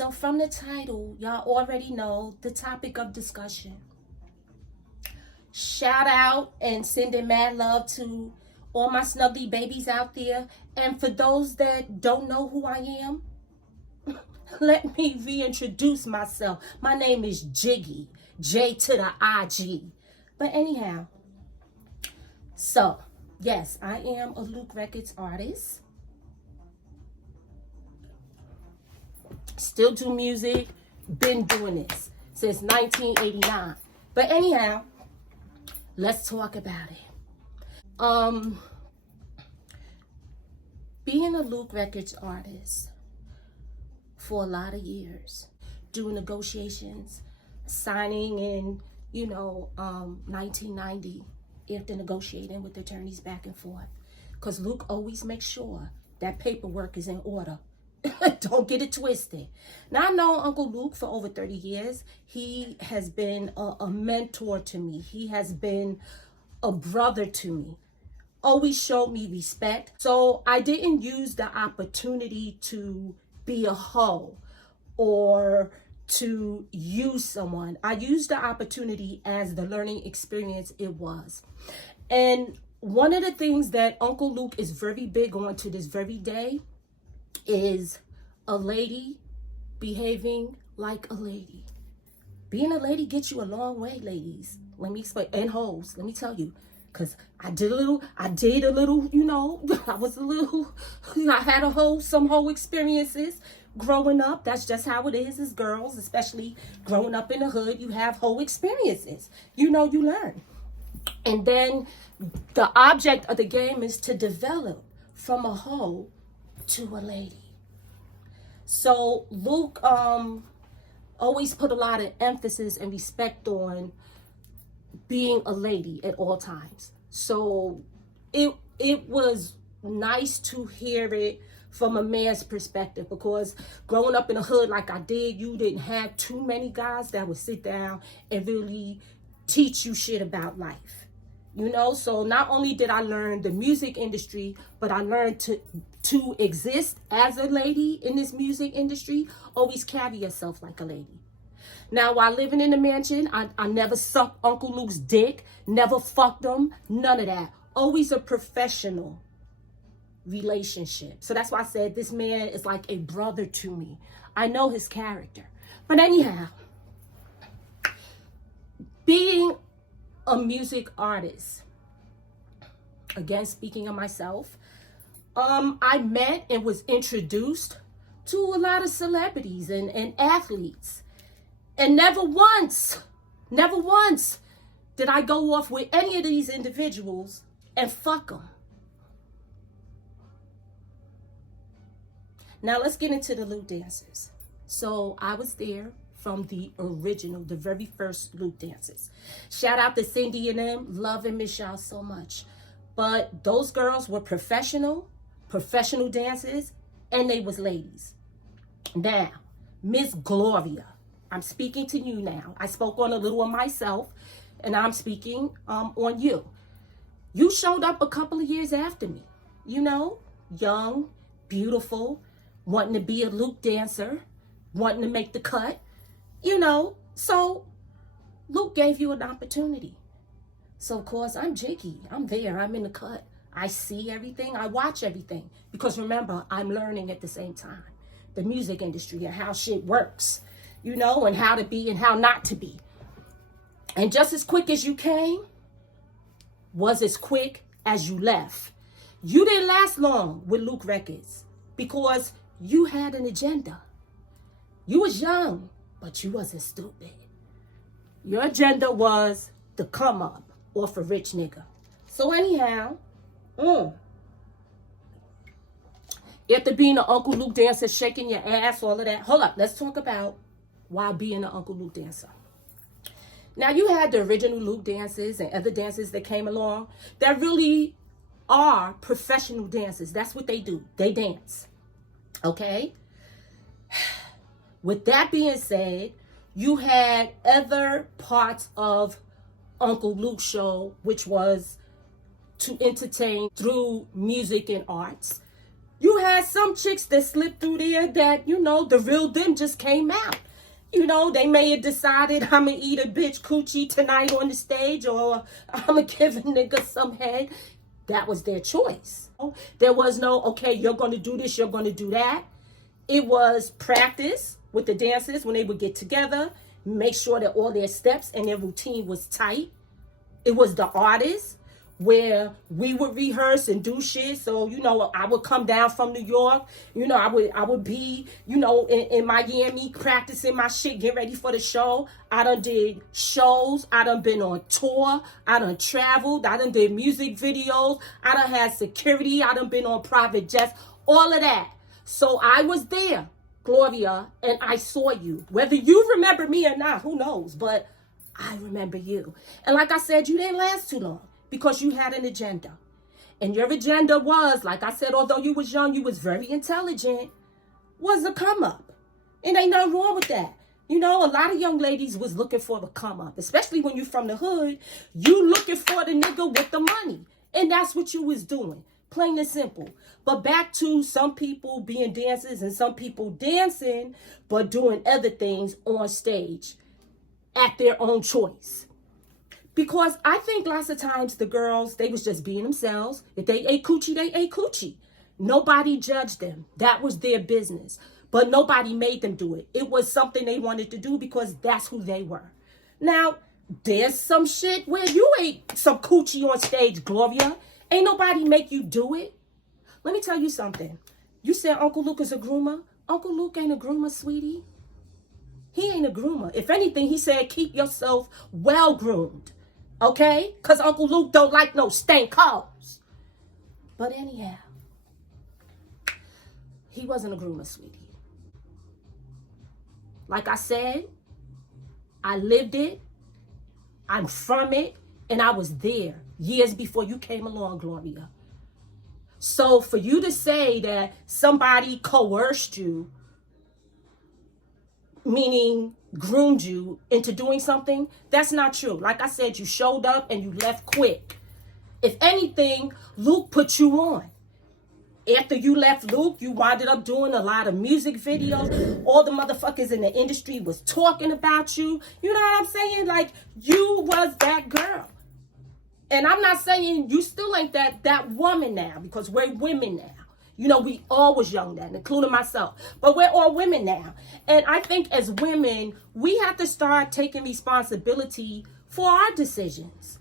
So from the title, y'all already know the topic of discussion. Shout out and sending mad love to all my snuggly babies out there. And for those that don't know who I am, let me reintroduce myself. My name is Jiggy, J to the IG. But anyhow, so yes, I am a Luke Records artist. Still do music, been doing this since 1989. But anyhow, let's talk about it. Being a Luke Records artist for a lot of years, doing negotiations, signing in, 1990, after negotiating with attorneys back and forth. Because Luke always makes sure that paperwork is in order. Don't get it twisted. Now, I know Uncle Luke for over 30 years. He has been a mentor to me. He has been a brother to me. Always showed me respect. So I didn't use the opportunity to be a hoe or to use someone. I used the opportunity as the learning experience it was. And one of the things that Uncle Luke is very big on to this very day is a lady behaving like a lady. Being a lady gets you a long way, ladies. Let me explain. And hoes, let me tell you. Because I did a little, I was a little, I had some whole experiences growing up. That's just how it is as girls, especially growing up in the hood. You have whole experiences. You learn. And then the object of the game is to develop from a hoe to a lady. So Luke always put a lot of emphasis and respect on being a lady at all times. So it was nice to hear it from a man's perspective, because growing up in the hood like I did, you didn't have too many guys that would sit down and really teach you shit about life. So not only did I learn the music industry, but I learned to exist as a lady in this music industry. Always carry yourself like a lady. Now, while living in the mansion, I never sucked Uncle Luke's dick, never fucked him, none of that. Always a professional relationship. So that's why I said this man is like a brother to me. I know his character. But anyhow, being a music artist, again, speaking of myself, I met and was introduced to a lot of celebrities and athletes. And never once did I go off with any of these individuals and fuck them. Now let's get into the Luke dances. So I was there from the original, the very first Luke dances. Shout out to Cindy and them. Love and miss y'all so much. But those girls were professional dancers, and they was ladies. Now, Miss Gloria, I'm speaking to you now. I spoke on a little of myself, and I'm speaking on you. You showed up a couple of years after me. Young, beautiful, wanting to be a Luke dancer, wanting to make the cut. So Luke gave you an opportunity. So of course I'm Jiggy. I'm there. I'm in the cut. I see everything. I watch everything. Because remember, I'm learning at the same time the music industry and how shit works, and how to be and how not to be. And just as quick as you came was as quick as you left. You didn't last long with Luke Records because you had an agenda. You was young, but you wasn't stupid. Your agenda was the come up off a rich nigga. So anyhow, after being an Uncle Luke dancer, shaking your ass, all of that. Hold up, let's talk about why being an Uncle Luke dancer. Now, you had the original Luke dances and other dances that came along that really are professional dancers. That's what they do. They dance. Okay? With that being said, you had other parts of Uncle Luke's show, which was to entertain through music and arts. You had some chicks that slipped through there that, you know, the real them just came out. You know, they may have decided I'm going to eat a bitch coochie tonight on the stage, or I'm going to give a nigga some head. That was their choice. There was no, okay, you're going to do this, you're going to do that. It was practice with the dancers when they would get together, make sure that all their steps and their routine was tight. It was the artists where we would rehearse and do shit. So, you know, I would come down from New York. You know, I would be, you know, in Miami practicing my shit, get ready for the show. I done did shows. I done been on tour. I done traveled. I done did music videos. I done had security. I done been on private jets. All of that. So I was there, Gloria, and I saw you. Whether you remember me or not, who knows? But I remember you. And like I said, you didn't last too long because you had an agenda. And your agenda was, like I said, although you was young, you was very intelligent, was a come up. And ain't nothing wrong with that. You know, a lot of young ladies was looking for the come up, especially when you from the hood. You looking for the nigga with the money. And that's what you was doing. Plain and simple. But back to some people being dancers and some people dancing, but doing other things on stage at their own choice. Because I think lots of times the girls, they was just being themselves. If they ate coochie, they ate coochie. Nobody judged them. That was their business. But nobody made them do it. It was something they wanted to do because that's who they were. Now, there's some shit where you ate some coochie on stage, Gloria. Ain't nobody make you do it. Let me tell you something. You said Uncle Luke is a groomer. Uncle Luke ain't a groomer, sweetie. He ain't a groomer. If anything, he said keep yourself well groomed. Okay? Because Uncle Luke don't like no stank clothes. But anyhow, he wasn't a groomer, sweetie. Like I said, I lived it. I'm from it. And I was there years before you came along, Gloria. So for you to say that somebody coerced you, meaning groomed you into doing something, that's not true. Like I said, you showed up and you left quick. If anything, Luke put you on. After you left Luke, you wound up doing a lot of music videos. All the motherfuckers in the industry was talking about you. You know what I'm saying? Like, you was that girl. And I'm not saying you still ain't that woman now, because we're women now. You know, we all was young then, including myself. But we're all women now. And I think as women, we have to start taking responsibility for our decisions.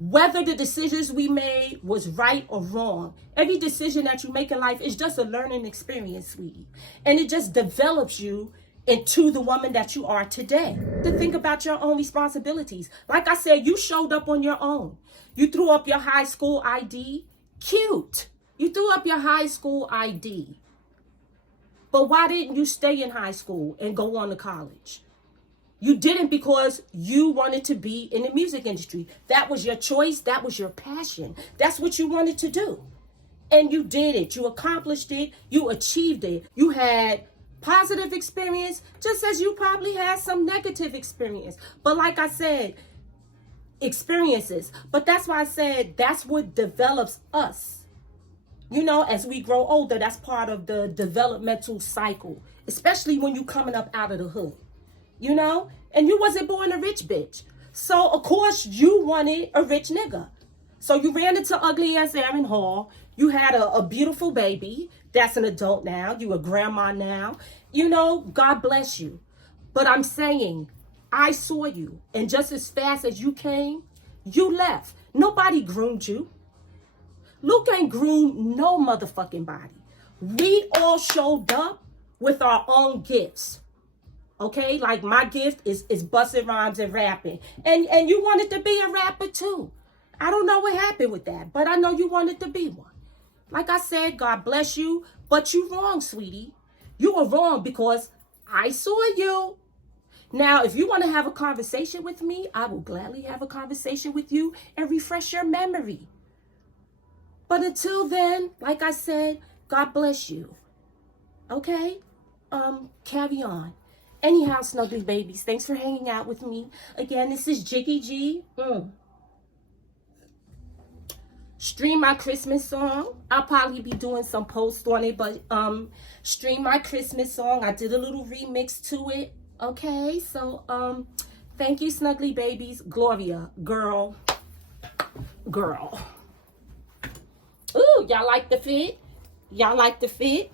Whether the decisions we made was right or wrong. Every decision that you make in life is just a learning experience, sweetie. And it just develops you into the woman that you are today. To think about your own responsibilities. Like I said, you showed up on your own. You threw up your high school ID. Cute. You threw up your high school ID. But why didn't you stay in high school and go on to college? You didn't because you wanted to be in the music industry. That was your choice. That was your passion. That's what you wanted to do. And you did it. You accomplished it. You achieved it. You had positive experience, just as you probably had some negative experience. But like I said, experiences. But that's why I said that's what develops us. You know, as we grow older, that's part of the developmental cycle, especially when you coming up out of the hood. You know, and you wasn't born a rich bitch. So, of course, you wanted a rich nigga. So you ran into ugly ass Aaron Hall. You had a beautiful baby. That's an adult now. You a grandma now. You know, God bless you. But I'm saying, I saw you. And just as fast as you came, you left. Nobody groomed you. Luke ain't groomed no motherfucking body. We all showed up with our own gifts. Okay, like my gift is busting rhymes and rapping. And you wanted to be a rapper too. I don't know what happened with that, but I know you wanted to be one. Like I said, God bless you, but you wrong, sweetie. You were wrong because I saw you. Now, if you want to have a conversation with me, I will gladly have a conversation with you and refresh your memory. But until then, like I said, God bless you. Okay? Carry on. Anyhow, snuggly babies, thanks for hanging out with me. Again, this is Jiggy G. Stream my Christmas song. I'll probably be doing some posts on it, but stream my Christmas song. I did a little remix to it. Okay, so thank you, Snuggly Babies. Gloria, girl. Ooh, y'all like the fit? Y'all like the fit?